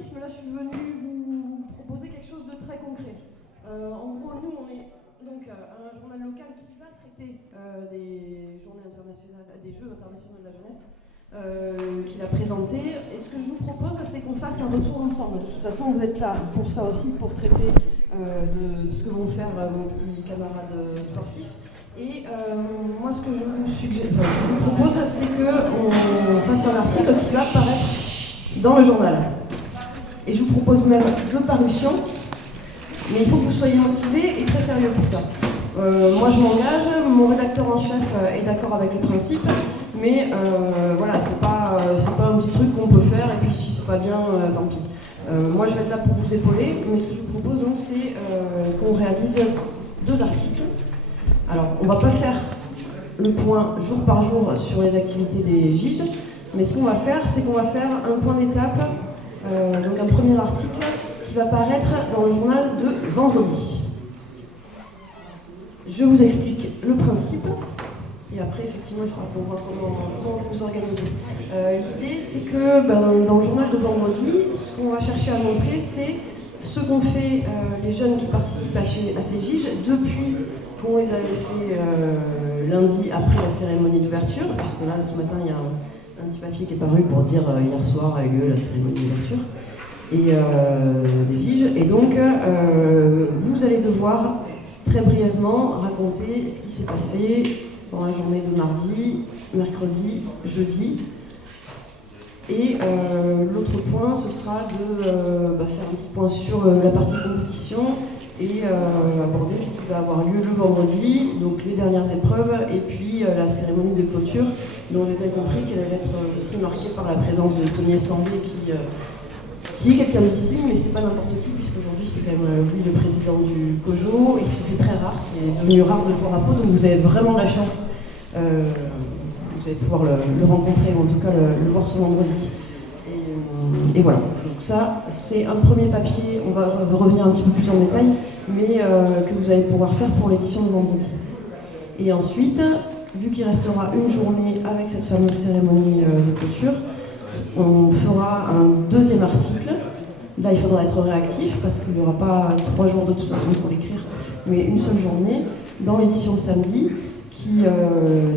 journalisme, là je suis venue vous proposer quelque chose de très concret. En gros, nous on est donc un journal local qui va traiter des journées internationales, des Jeux internationaux de la jeunesse, qu'il a présenté. Et ce que je vous propose, c'est qu'on fasse un retour ensemble. De toute façon, vous êtes là pour ça aussi, pour traiter de ce que vont faire vos petits camarades sportifs. Et moi, ce que je vous suggère, ce que je vous propose, c'est qu'on fasse un article qui va apparaître dans le journal. Et je vous propose même 2 parutions, mais il faut que vous soyez motivés et très sérieux pour ça. Moi, je m'engage, mon rédacteur en chef est d'accord avec le principe, mais voilà, c'est pas un petit truc qu'on peut faire, et puis si c'est pas bien, tant pis. Moi, je vais être là pour vous épauler, mais ce que je vous propose, donc, c'est qu'on réalise 2 articles. Alors, on va pas faire le point jour par jour sur les activités des GIGE, mais ce qu'on va faire, c'est qu'on va faire un point d'étape, donc un premier article qui va paraître dans le journal de vendredi. Je vous explique le principe, et après, effectivement, il faudra qu'on voit comment vous organisez. L'idée, c'est que dans le journal de vendredi, ce qu'on va chercher à montrer, c'est ce qu'ont fait les jeunes qui participent à ces GIGE depuis qu'on les a laissés lundi après la cérémonie d'ouverture, puisque là, ce matin, il y a un petit papier qui est paru pour dire hier soir a eu lieu la cérémonie d'ouverture et des GIGE. Et donc, vous allez devoir très brièvement raconter ce qui s'est passé dans la journée de mardi, mercredi, jeudi. Et l'autre point, ce sera de faire un petit point sur la partie compétition et aborder ce qui va avoir lieu le vendredi, donc les dernières épreuves, et puis la cérémonie de clôture, dont j'ai bien compris qu'elle allait être aussi marquée par la présence de Tony Estanguet, qui est quelqu'un d'ici, mais c'est pas n'importe qui, puisqu'aujourd'hui c'est quand même lui le président du COJO, et c'est très rare, c'est devenu rare de le voir à Pau, donc vous avez vraiment de la chance, vous allez pouvoir le rencontrer, ou en tout cas le voir ce vendredi. Et voilà, donc ça c'est un premier papier, on va revenir un petit peu plus en détail, mais que vous allez pouvoir faire pour l'édition de vendredi. Et ensuite, vu qu'il restera une journée avec cette fameuse cérémonie de clôture, on fera un 2e article. Là, il faudra être réactif parce qu'il n'y aura pas 3 jours de toute façon pour l'écrire, mais une seule journée dans l'édition de samedi qui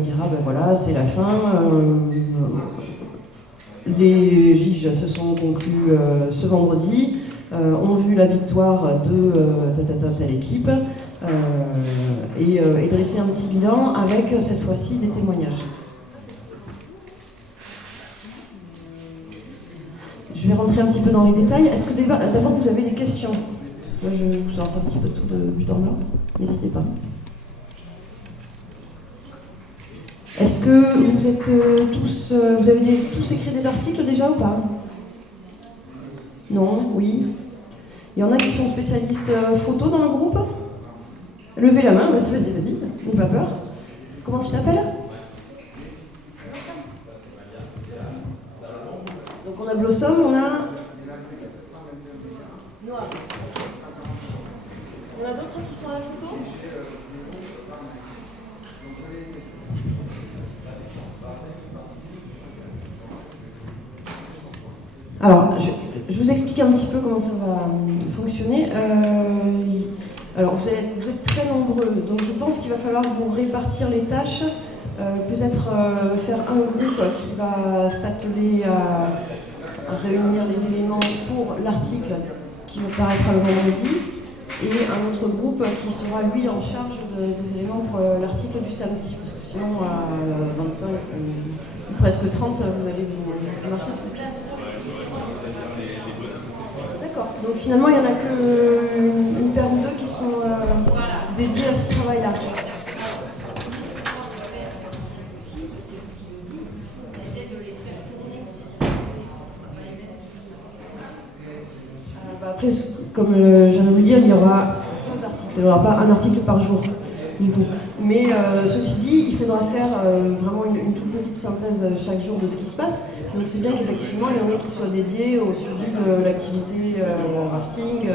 dira voilà, c'est la fin. Les GIGE se sont conclus ce vendredi, ont vu la victoire de telle équipe et dresser un petit bilan avec cette fois-ci des témoignages. Je vais rentrer un petit peu dans les détails. Est-ce que d'abord vous avez des questions? Moi, je vous sors un petit peu tout de but en blanc. N'hésitez pas. Est-ce que vous êtes vous avez tous écrit des articles déjà ou pas? Non? Oui? Il y en a qui sont spécialistes photo dans le groupe? Levez la main, vas-y, n'aie pas peur. Comment tu t'appelles? Donc on a Blossom, on a Noah. Il y en a d'autres qui sont à la photo? Alors, je vous explique un petit peu comment ça va fonctionner. Alors, vous êtes très nombreux, donc je pense qu'il va falloir vous répartir les tâches. Peut-être faire un groupe qui va s'atteler à réunir les éléments pour l'article qui paraîtra le vendredi, et un autre groupe qui sera lui en charge des éléments pour l'article du samedi, parce que sinon à 25 ou presque 30 vous allez vous marcher sur le pied. D'accord, donc finalement il n'y en a qu'une paire ou 2 qui sont dédiés à ce travail-là. Après, comme je viens de vous le dire, il y aura 2 articles, il n'y aura pas un article par jour, du coup. Mais ceci dit, il faudra faire vraiment une toute petite synthèse chaque jour de ce qui se passe. Donc c'est bien qu'effectivement, il y en ait qui soient dédiés au suivi de l'activité rafting,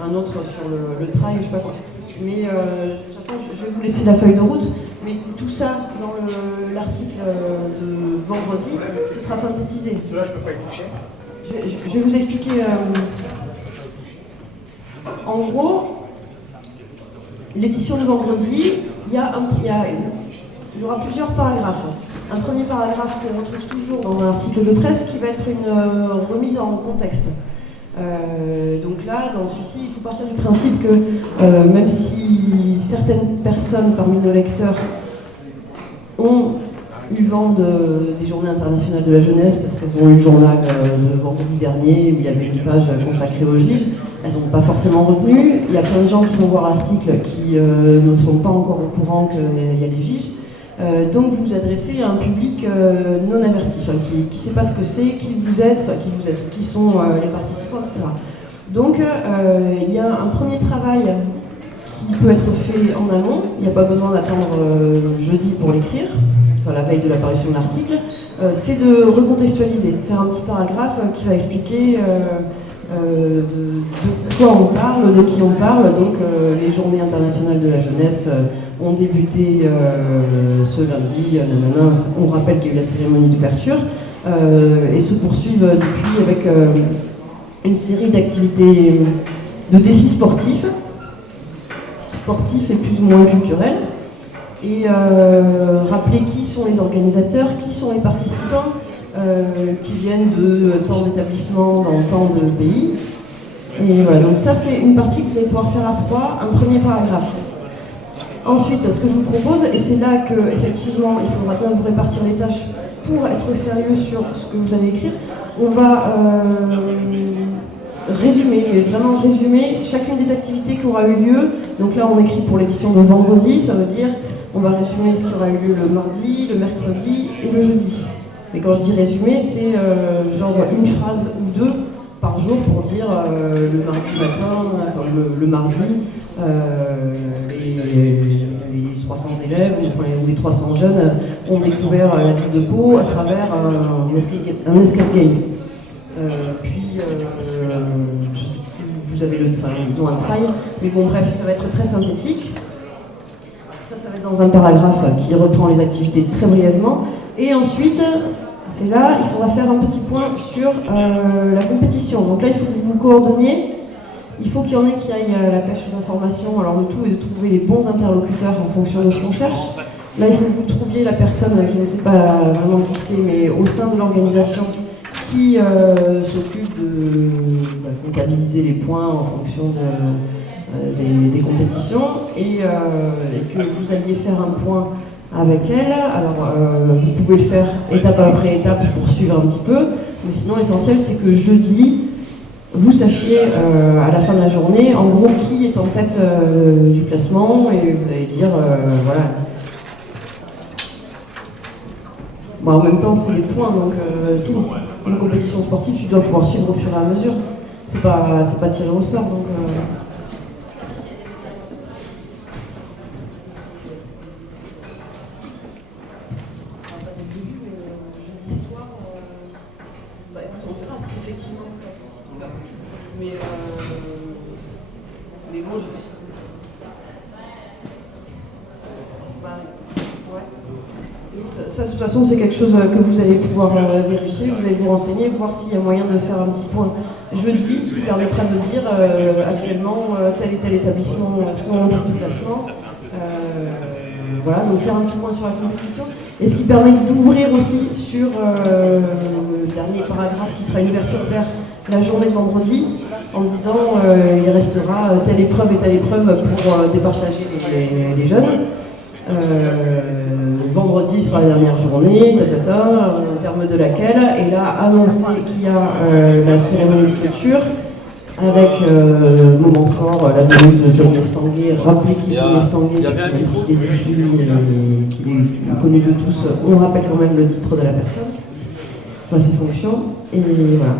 un autre sur le trail, je sais pas quoi. Mais de toute façon, je vais vous laisser la feuille de route. Mais tout ça, dans l'article de vendredi, ce sera synthétisé. Cela, je peux pas y toucher. Je vais vous expliquer. En gros, l'édition de vendredi, il y aura plusieurs paragraphes. Un premier paragraphe qu'on retrouve toujours dans un article de presse qui va être une remise en contexte. Donc là, dans celui-ci, il faut partir du principe que même si certaines personnes parmi nos lecteurs ont eu vent des Journées internationales de la jeunesse, parce qu'elles ont eu le journal de vendredi dernier où il y avait une page consacrée aux GIGE, elles n'ont pas forcément retenu. Il y a plein de gens qui vont voir l'article qui ne sont pas encore au courant qu'il y a les GIGE. Donc vous vous adressez à un public non averti, qui ne sait pas ce que c'est, qui vous êtes, qui sont les participants, etc. Donc il y a un premier travail qui peut être fait en amont. Il n'y a pas besoin d'attendre jeudi pour l'écrire, la veille de l'apparition de l'article. C'est de recontextualiser, faire un petit paragraphe qui va expliquer de quoi on parle, de qui on parle. Donc les Journées internationales de la jeunesse ont débuté ce lundi, on rappelle qu'il y a eu la cérémonie d'ouverture, et se poursuivent depuis avec une série d'activités, de défis sportifs et plus ou moins culturels, et rappeler qui sont les organisateurs, qui sont les participants, qui viennent de tant d'établissements dans tant de pays. Et voilà, donc ça c'est une partie que vous allez pouvoir faire à froid, un premier paragraphe. Ensuite, ce que je vous propose, et c'est là que effectivement il faudra bien vous répartir les tâches pour être sérieux sur ce que vous allez écrire, on va vraiment résumer chacune des activités qui aura eu lieu. Donc là on écrit pour l'édition de vendredi, ça veut dire on va résumer ce qui aura eu lieu le mardi, le mercredi et le jeudi. Mais quand je dis résumer, c'est genre une phrase ou deux par jour pour dire le mardi matin, le mardi, les 300 élèves ou les 300 jeunes ont découvert la ville de Pau à travers un escape game. Vous avez ils ont un trail, mais bon bref, ça va être très synthétique. Ça va être dans un paragraphe qui reprend les activités très brièvement. Et ensuite, c'est là, il faudra faire un petit point sur la compétition. Donc là, il faut que vous vous coordonniez. Il faut qu'il y en ait qui aillent à la pêche aux informations. Alors le tout est de trouver les bons interlocuteurs en fonction de ce qu'on cherche. Là, il faut que vous trouviez la personne, je ne sais pas vraiment qui c'est, mais au sein de l'organisation, qui s'occupe de comptabiliser les points en fonction des compétitions, et que vous alliez faire un point avec elle. Alors vous pouvez le faire étape après étape pour suivre un petit peu, mais sinon l'essentiel c'est que jeudi, vous sachiez à la fin de la journée, en gros, qui est en tête du classement, et vous allez dire, voilà. Bon, en même temps, c'est des points, donc si une compétition sportive, tu dois pouvoir suivre au fur et à mesure. C'est pas tiré au sort, donc... Jeudi soir, écoute, on verra si effectivement c'est pas possible. Mais bon, ouais. Écoute, ça, de toute façon, c'est quelque chose que vous allez pouvoir vérifier, vous allez vous renseigner, voir s'il y a moyen de faire un petit point jeudi, qui permettra de dire actuellement tel et tel établissement sont en tête du classement. Voilà, donc faire un petit point sur la compétition. Et ce qui permet d'ouvrir aussi sur le dernier paragraphe qui sera une ouverture vers la journée de vendredi, en disant il restera telle épreuve et telle épreuve pour départager les jeunes. Vendredi sera la dernière journée, au terme de laquelle, et là annoncer qu'il y a la cérémonie de clôture avec moment fort, la venue de Tony Estanguet, rappeler qui est Tony Estanguet, parce que même s'il est d'ici, qu'il est connu de tous, on rappelle quand même le titre de la personne, enfin ses fonctions, et voilà.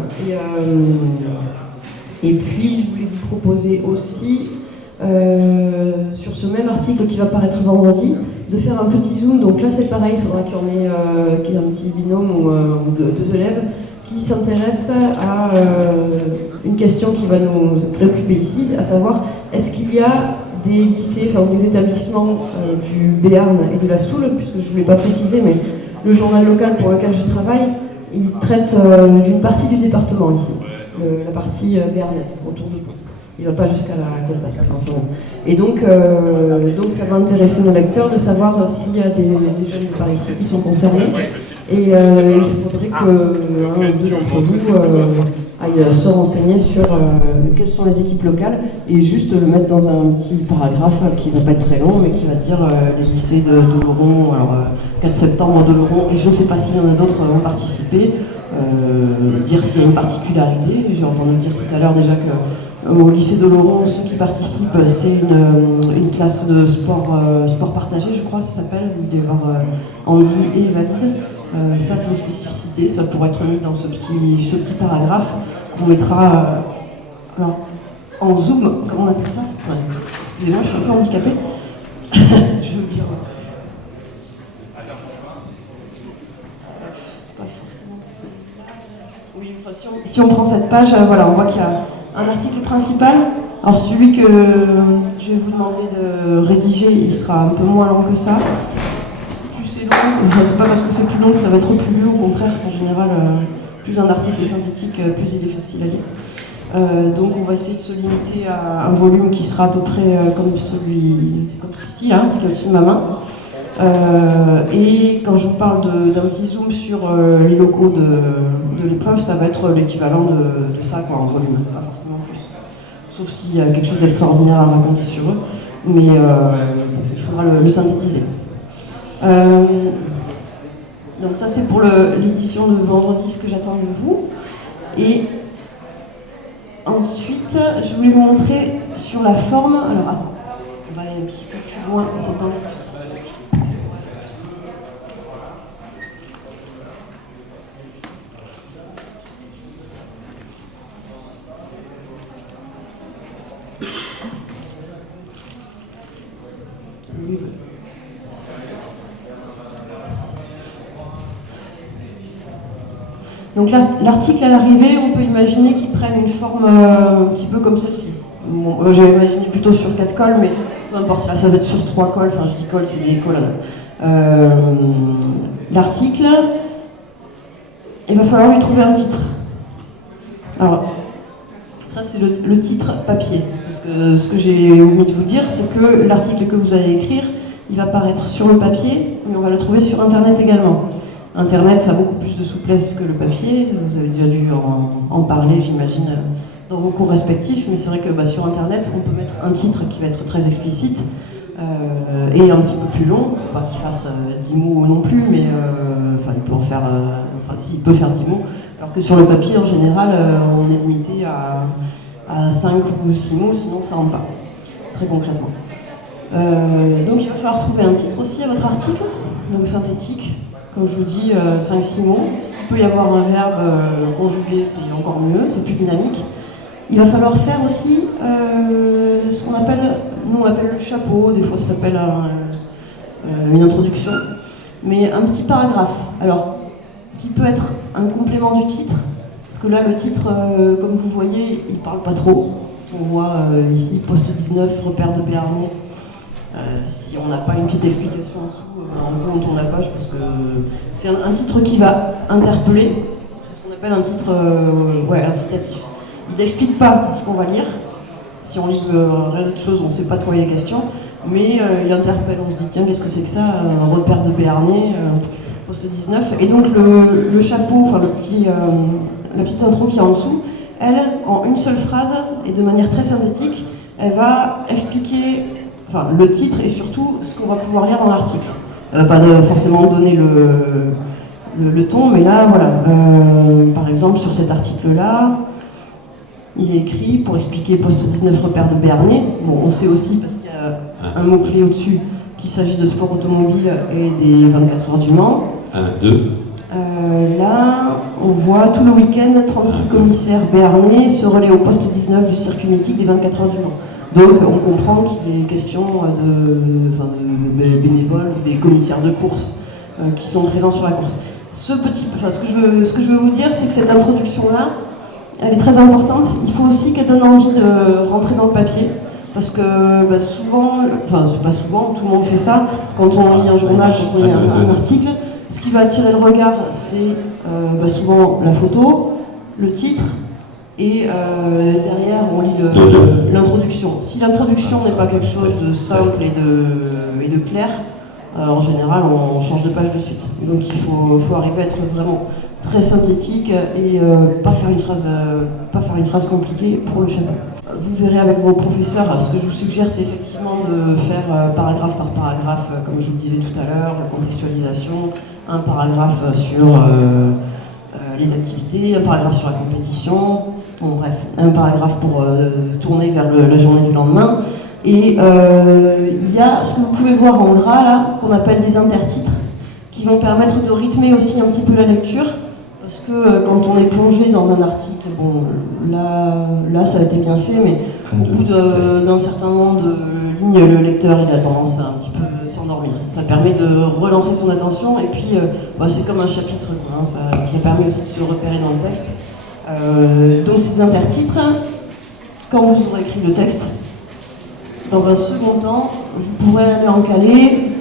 Et puis je voulais vous proposer aussi, sur ce même article qui va paraître vendredi, de faire un petit zoom. Donc là c'est pareil, il faudra qu'il y ait un petit binôme ou deux élèves qui s'intéressent à une question qui va nous préoccuper ici, à savoir, est-ce qu'il y a des lycées, enfin des établissements du Béarn et de la Soule, puisque je ne voulais pas préciser, mais le journal local pour lequel je travaille il traite d'une partie du département ici, la partie béarnaise, autour de Pau. Il ne va pas jusqu'à la Côte Basque. Enfin, et donc ça va intéresser nos lecteurs de savoir s'il y a des jeunes par ici qui sont concernés. Et il faudrait qu'un ou deux d'entre vous aillent se renseigner sur quelles sont les équipes locales et juste le mettre dans un petit paragraphe qui ne va pas être très long, mais qui va dire les lycées de Doloron, alors 4 septembre Doloron, et je ne sais pas s'il y en a d'autres qui vont participer, dire s'il y a une particularité. J'ai entendu dire tout à l'heure déjà que au lycée de Doloron, ceux qui participent, c'est une classe de sport partagé, je crois, ça s'appelle, où il doit y avoir Andy et Valide. Ça, c'est une spécificité, ça pourrait être mis dans ce petit paragraphe qu'on mettra alors, en zoom, comment on appelle ça? Excusez-moi, je suis un peu handicapée. Je veux dire. Pas forcément. Oui, enfin, si on prend cette page, voilà, on voit qu'il y a un article principal. Alors celui que je vais vous demander de rédiger, il sera un peu moins long que ça. Enfin, c'est pas parce que c'est plus long que ça va être plus long, au contraire, en général, plus un article est synthétique, plus il est facile à lire. Donc on va essayer de se limiter à un volume qui sera à peu près comme celui-ci, hein, ce qui est au-dessus de ma main. Et quand je vous parle d'un petit zoom sur les locaux de l'épreuve, ça va être l'équivalent de ça, quoi, en volume, pas forcément plus. Sauf s'il y a quelque chose d'extraordinaire à raconter sur eux, mais il faudra le synthétiser. Donc ça c'est pour l'édition de vendredi, ce que j'attends de vous. Et ensuite, je voulais vous montrer sur la forme. Alors attends, on va aller un petit peu plus loin. Attends. Donc l'article à l'arrivée, on peut imaginer qu'il prenne une forme un petit peu comme celle-ci. Bon, j'avais imaginé plutôt sur 4 cols, mais peu importe, là ça va être sur 3 cols, enfin je dis cols, c'est des colonnes. L'article, il va falloir lui trouver un titre. Alors, ça c'est le titre papier. Parce que ce que j'ai omis de vous dire, c'est que l'article que vous allez écrire, il va paraître sur le papier, mais on va le trouver sur Internet également. Internet, ça a beaucoup plus de souplesse que le papier. Vous avez déjà dû en parler, j'imagine, dans vos cours respectifs. Mais c'est vrai que sur Internet, on peut mettre un titre qui va être très explicite et un petit peu plus long. Il ne faut pas qu'il fasse 10 mots non plus, mais il peut en faire. Il peut faire 10 mots. Alors que sur le papier, en général, on est limité à 5 ou 6 mots, sinon ça ne rentre pas, très concrètement. Donc il va falloir trouver un titre aussi à votre article, donc synthétique. Comme je vous dis, 5-6 mots. S'il peut y avoir un verbe conjugué, c'est encore mieux, c'est plus dynamique. Il va falloir faire aussi ce qu'on appelle, nous on appelle le chapeau, des fois ça s'appelle une introduction, mais un petit paragraphe. Alors, qui peut être un complément du titre, parce que là le titre, comme vous voyez, il parle pas trop. On voit ici, poste 19, repère de Béarnais. Si on n'a pas une petite explication en dessous, en gros on tourne la page parce que c'est un titre qui va interpeller. C'est ce qu'on appelle un titre incitatif. Il n'explique pas ce qu'on va lire. Si on lit rien d'autre chose, on ne sait pas trop les questions, mais il interpelle. On se dit tiens, qu'est-ce que c'est que ça, un repère de Béarnais, poste 19. Et donc le chapeau, enfin la petite intro qui est en dessous, elle, en une seule phrase et de manière très synthétique, elle va expliquer le titre et surtout ce qu'on va pouvoir lire dans l'article. Pas forcément donner le ton, mais là, voilà. Par exemple, sur cet article-là, il est écrit, pour expliquer poste 19 repère de Béarnais. Bon, on sait aussi, parce qu'il y a un mot-clé au-dessus, qu'il s'agit de sport automobile et des 24 heures du Mans. 1, 2. Là, on voit tout le week-end 36 commissaires béarnais se relaient au poste 19 du circuit mythique des 24 heures du Mans. Donc on comprend qu'il est question de bénévoles ou des commissaires de course qui sont présents sur la course. Ce que je veux vous dire, c'est que cette introduction-là, elle est très importante. Il faut aussi qu'elle donne envie de rentrer dans le papier. Parce que souvent, c'est pas souvent, tout le monde fait ça, quand on lit un journal, quand on lit un article, ce qui va attirer le regard, c'est souvent la photo, le titre, et derrière on lit l'introduction. Si l'introduction n'est pas quelque chose de simple et de clair, en général on change de page de suite. Donc il faut arriver à être vraiment très synthétique et pas faire une phrase compliquée pour le chapeau. Vous verrez avec vos professeurs, ce que je vous suggère c'est effectivement de faire paragraphe par paragraphe, comme je vous le disais tout à l'heure, la contextualisation, un paragraphe sur les activités, un paragraphe sur la compétition, bon, bref, un paragraphe pour tourner vers la journée du lendemain. Et il y a ce que vous pouvez voir en gras là, qu'on appelle des intertitres, qui vont permettre de rythmer aussi un petit peu la lecture. Parce que quand on est plongé dans un article, bon, là ça a été bien fait, mais au bout d'un certain nombre de lignes, le lecteur il a tendance à un petit peu s'endormir. Ça permet de relancer son attention, et puis c'est comme un chapitre, hein, ça permet aussi de se repérer dans le texte. Donc ces intertitres, quand vous aurez écrit le texte, dans un second temps, vous pourrez aller en caler.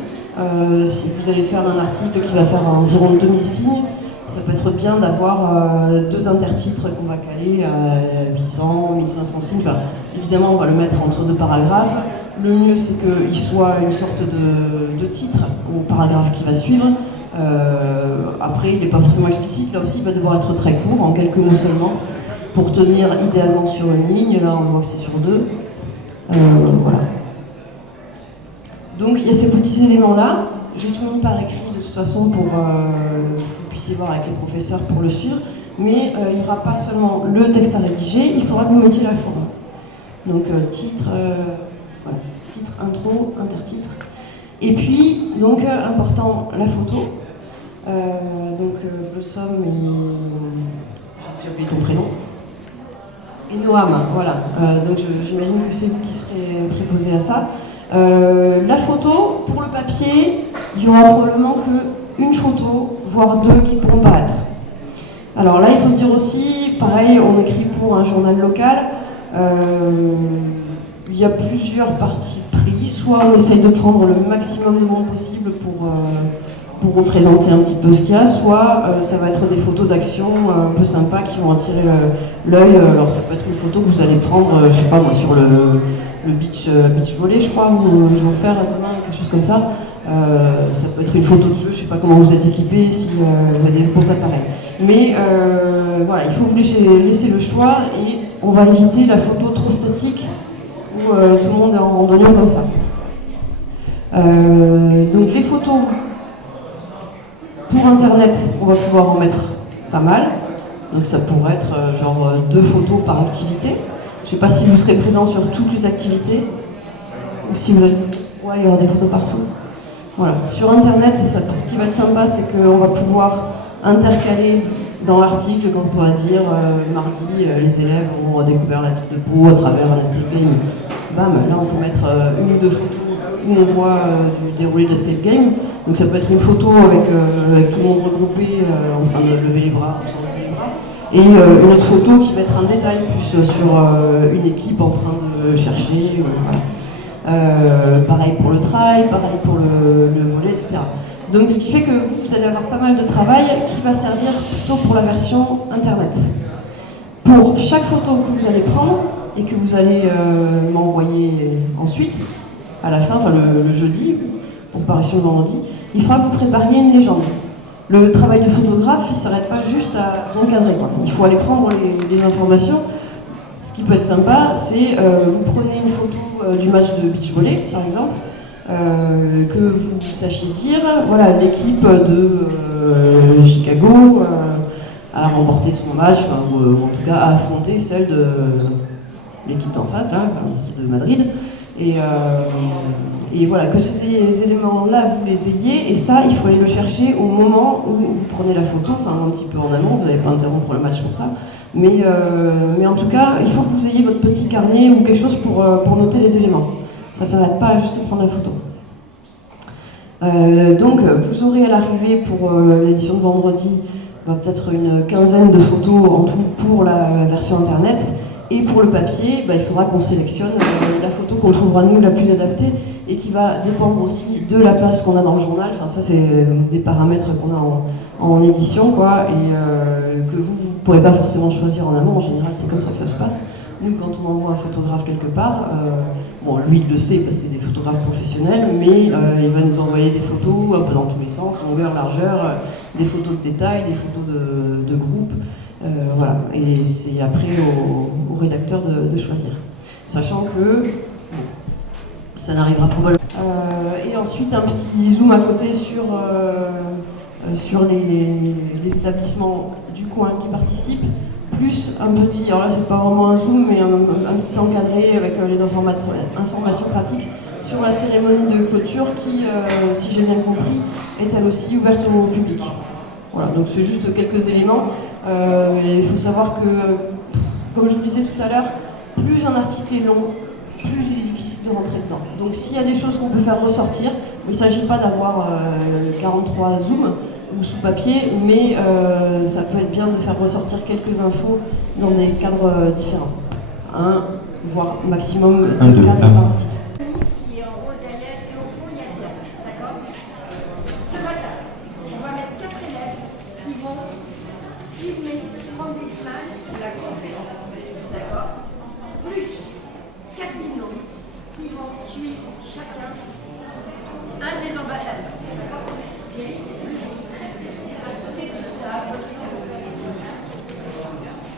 Si vous allez faire un article qui va faire environ 2000 signes, ça peut être bien d'avoir 2 intertitres qu'on va caler à 800, 1500 signes. Enfin, évidemment, on va le mettre entre 2 paragraphes. Le mieux, c'est qu'il soit une sorte de titre au paragraphe qui va suivre. Après, il n'est pas forcément explicite. Là aussi, il va devoir être très court, en quelques mots seulement, pour tenir idéalement sur une ligne. Là, on voit que c'est sur 2. Voilà. Donc, il y a ces petits éléments-là. J'ai tout mis par écrit de toute façon pour que vous puissiez voir avec les professeurs pour le suivre, mais il n'y aura pas seulement le texte à rédiger, il faudra que vous mettiez la forme. Donc titre, voilà, titre, intro, intertitre. Et puis, donc important, la photo. Blossom et... j'ai oublié ton prénom. Et Noam, voilà. Donc j'imagine que c'est vous qui serez préposé à ça. La photo, pour le papier, il y aura probablement qu'une photo, voire 2 qui pourront paraître. Alors là, il faut se dire aussi, pareil, on écrit pour un journal local, il y a plusieurs partis pris. Soit on essaye de prendre le maximum de monde possible pour représenter un petit peu ce qu'il y a, soit ça va être des photos d'action un peu sympas qui vont attirer l'œil. Alors ça peut être une photo que vous allez prendre, je sais pas moi, sur le beach volley, je crois, où ils vont faire demain, quelque chose comme ça. Ça peut être une photo de jeu, je sais pas comment vous êtes équipé, si vous avez des beaux appareils. Mais voilà, il faut vous laisser le choix et on va éviter la photo trop statique où tout le monde est en randonnion comme ça. Donc les photos pour internet, on va pouvoir en mettre pas mal. Donc ça pourrait être genre 2 photos par activité. Je ne sais pas si vous serez présent sur toutes les activités ou si vous avez... Ouais, il y aura des photos partout. Voilà. Sur internet, ce qui va être sympa, c'est qu'on va pouvoir intercaler dans l'article quand on va dire mardi, les élèves ont découvert la tour de peau à travers l'escape game. Bam, là on peut mettre 1 ou 2 photos où on voit du déroulé de l'escape game. Donc ça peut être une photo avec tout le monde regroupé en train de lever les bras, sans lever les bras. Et une autre photo qui va être un détail plus sur une équipe en train de chercher. Voilà. Pareil pour le trail, pareil pour le volley, etc. Donc ce qui fait que vous allez avoir pas mal de travail qui va servir plutôt pour la version internet. Pour chaque photo que vous allez prendre et que vous allez m'envoyer ensuite, à la fin, enfin le jeudi, pour parution le vendredi, il faudra que vous prépariez une légende. Le travail de photographe, il ne s'arrête pas juste à encadrer. Il faut aller prendre les informations. Ce qui peut être sympa, c'est vous prenez une photo du match de beach volley, par exemple, que vous sachiez dire, voilà, l'équipe de Chicago a remporté son match, ou en tout cas a affronté celle de l'équipe d'en face, là, ici de Madrid. Et voilà, que ces éléments-là, vous les ayez, et ça, il faut aller le chercher au moment où vous prenez la photo, enfin un petit peu en amont, vous n'allez pas interrompre le match pour ça, mais en tout cas, il faut que vous ayez votre petit carnet ou quelque chose pour noter les éléments. Ça ne s'arrête pas à juste prendre la photo. Donc, vous aurez à l'arrivée pour l'édition de vendredi, peut-être une quinzaine de photos en tout pour la version internet, Et pour le papier, il faudra qu'on sélectionne la photo qu'on trouvera nous la plus adaptée et qui va dépendre aussi de la place qu'on a dans le journal. Enfin, ça, c'est des paramètres qu'on a en édition, quoi, et que vous ne pourrez pas forcément choisir en amont. En général, c'est comme ça que ça se passe. Nous, quand on envoie un photographe quelque part, bon, lui, il le sait parce que c'est des photographes professionnels, mais il va nous envoyer des photos un peu dans tous les sens, longueur, largeur, des photos de détail, des photos de groupe. Voilà. Et c'est après au rédacteur de choisir. Sachant que bon, ça n'arrivera probablement. Et ensuite, un petit zoom à côté sur les établissements du coin qui participent. Plus un petit, alors là c'est pas vraiment un zoom, mais un petit encadré avec les informations pratiques sur la cérémonie de clôture qui, si j'ai bien compris, est elle aussi ouverte au public. Voilà, donc c'est juste quelques éléments. Et il faut savoir que, comme je vous le disais tout à l'heure, plus un article est long, plus il est difficile de rentrer dedans. Donc s'il y a des choses qu'on peut faire ressortir, il ne s'agit pas d'avoir 43 zooms ou sous papier, mais ça peut être bien de faire ressortir quelques infos dans des cadres différents. Un, voire maximum deux cadres par article. Qui est en rose derrière et au fond il y a Diane, d'accord? Ce matin, on va mettre 4 élèves qui vont filmer, prendre des images de la conférence, d'accord? Plus 4 binômes qui vont suivre chacun un des ambassadeurs.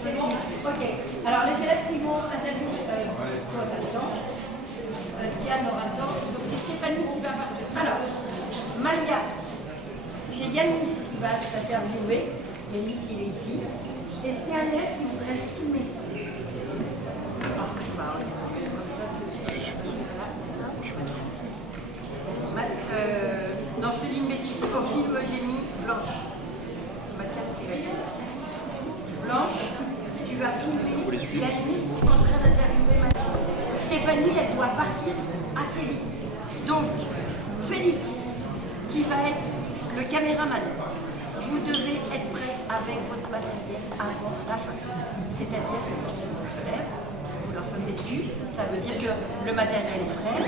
C'est bon? Ok. Alors les élèves qui vont interviewer, toi t'as le temps, Diane aura le temps, donc c'est Stéphanie qui va partir. Alors, Malia, c'est Yanis qui va t'interviewer. Yanis il est ici. Est-ce qu'il y a un élève qui voudrait filmer? Non, je te dis une bêtise. Au film, j'ai mis Blanche. Mathias, tu vas dire. Blanche, tu vas filmer. Yanis est en train d'interviewer Mathias. Stéphanie, elle doit partir assez vite. Donc, Félix, qui va être le caméraman, vous devez être prêt avec votre matériel avant la fin. C'est-à-dire que se lève, vous leur sautez dessus, ça veut dire que le matériel est prêt,